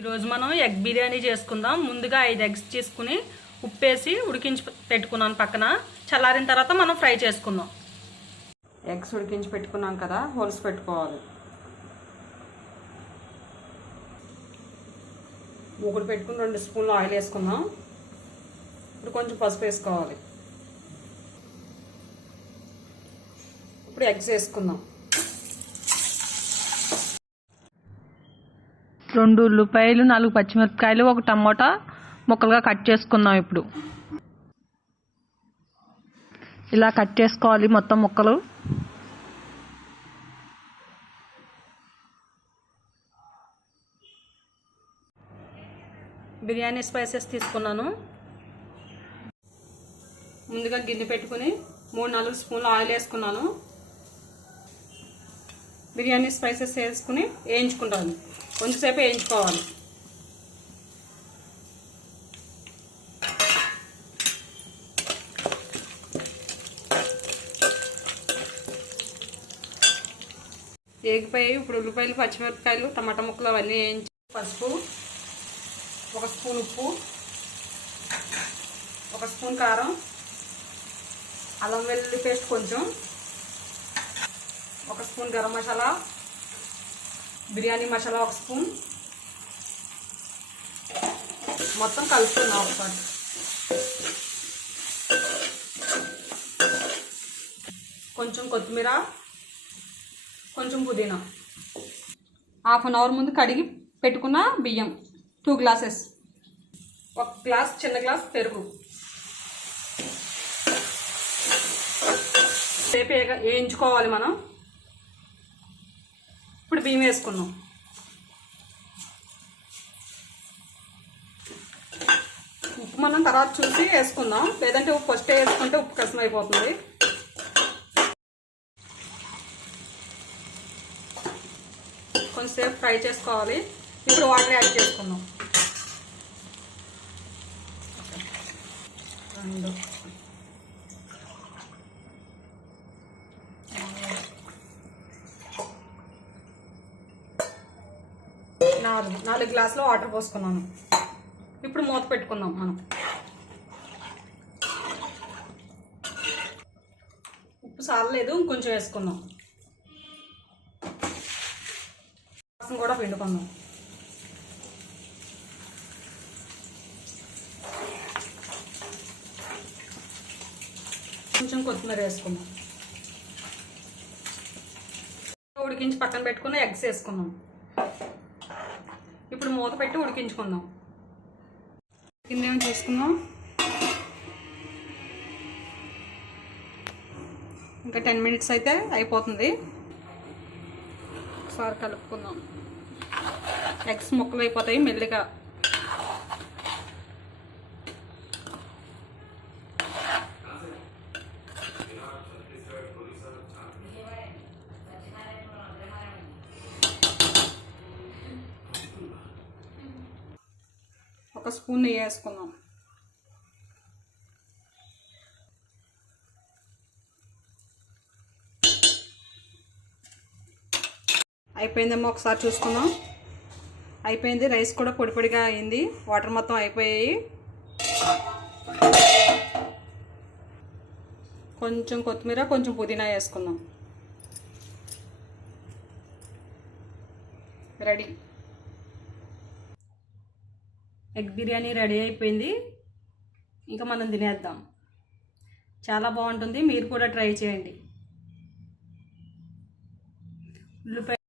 ఈరోజు మనం ఎగ్ బిర్యానీ చేసుకుందాం. ముందుగా 5 ఎగ్స్ తీసుకుని ఉప్పేసి ఉడికించి పెట్టుకున్నాను పక్కన. చల్లారిన తర్వాత మనం ఫ్రై చేసుకుందాం. ఎగ్స్ ఉడికించి పెట్టుకున్నాం కదా, హోల్స్ పెట్టుకోవాలి. మూకుడు పెట్టుకుని 2 స్పూన్లు ఆయిల్ వేసుకుందాం. ఇప్పుడు కొంచెం పసుపు వేసుకోవాలి. ఇప్పుడు ఎగ్స్ వేసుకుందాం. 2 ఉల్లిపాయలు, 4 పచ్చిమిరపకాయలు, 1 టమోటా ముక్కలుగా కట్ చేసుకుందాం. ఇప్పుడు ఇలా కట్ చేసుకోవాలి మొత్తం ముక్కలు. బిర్యానీ స్పైసెస్ తీసుకున్నాను. ముందుగా గిన్నె పెట్టుకుని 3-4 స్పూన్లు ఆయిల్ వేసుకున్నాను. బిర్యానీ స్పైసెస్ వేసుకుని వేయించుకుంటాను. కొంచెంసేపు వేయించుకోవాలి. వేగిపోయి ఇప్పుడు ఉల్లిపాయలు, పచ్చిమిరపకాయలు, టమాటా ముక్కలు అవన్నీ వేయించి పసుపు, 1 స్పూన్ ఉప్పు, 1 స్పూన్ కారం, అల్లం వెల్లుల్లి పేస్ట్ కొంచెం, 1 స్పూన్ గరం మసాలా, బిర్యానీ మసాలా 1 స్పూన్ మొత్తం కలుపుకున్నాం ఒకసారి. కొంచెం కొత్తిమీర, కొంచెం పుదీనా, ½ అన్ అవర్ ముందు కడిగి పెట్టుకున్న బియ్యం 2 గ్లాసెస్, 1 గ్లాస్ చిన్న గ్లాస్ పెరుగు. సేపు వేయించుకోవాలి మనం. ఇప్పుడు బియ్యం వేసుకున్నాం. ఉప్పు మనం తర్వాత చూసి వేసుకుందాం, లేదంటే ఉప్పు ఫస్ట్ వేసుకుంటే ఉప్పు కష్టం అయిపోతుంది. కొంచెంసేపు ఫ్రై చేసుకోవాలి. ఇప్పుడు వాటర్ యాడ్ చేసుకుందాం. 2 4 గ్లాసులు వాటర్ పోసుకున్నాను. ఇప్పుడు మూత పెట్టుకుందాం మనం. ఉప్పు సాలలేదు, ఇంకొంచెం వేసుకుందాం. కూడా పిండుకుందాం. కొంచెం కొత్తిమీర వేసుకుందాం. ఉడికించి పక్కన పెట్టుకుని ఎగ్స్ వేసుకుందాం. ఇప్పుడు మూత పెట్టి ఉడికించుకుందాం. కిందేమో చూసుకుందాం. ఇంకా 10 మినిట్స్ అయితే అయిపోతుంది. ఒకసారి కలుపుకుందాం. ఎగ్స్ ముక్కలు అయిపోతాయి మెల్లిగా. ఒక స్పూన్ నెయ్యి వేసుకుందాం. అయిపోయిందేమో ఒకసారి చూసుకుందాం. అయిపోయింది. రైస్ కూడా పొడి పొడిగా అయింది. వాటర్ మొత్తం అయిపోయాయి. కొంచెం కొత్తిమీర, కొంచెం పుదీనా వేసుకుందాం. రెడీ. ఎగ్ బిర్యానీ రెడీ అయిపోయింది. ఇంకా మనం తినేద్దాం. చాలా బాగుంటుంది. మీరు కూడా ట్రై చేయండి. ఉల్లిపాయ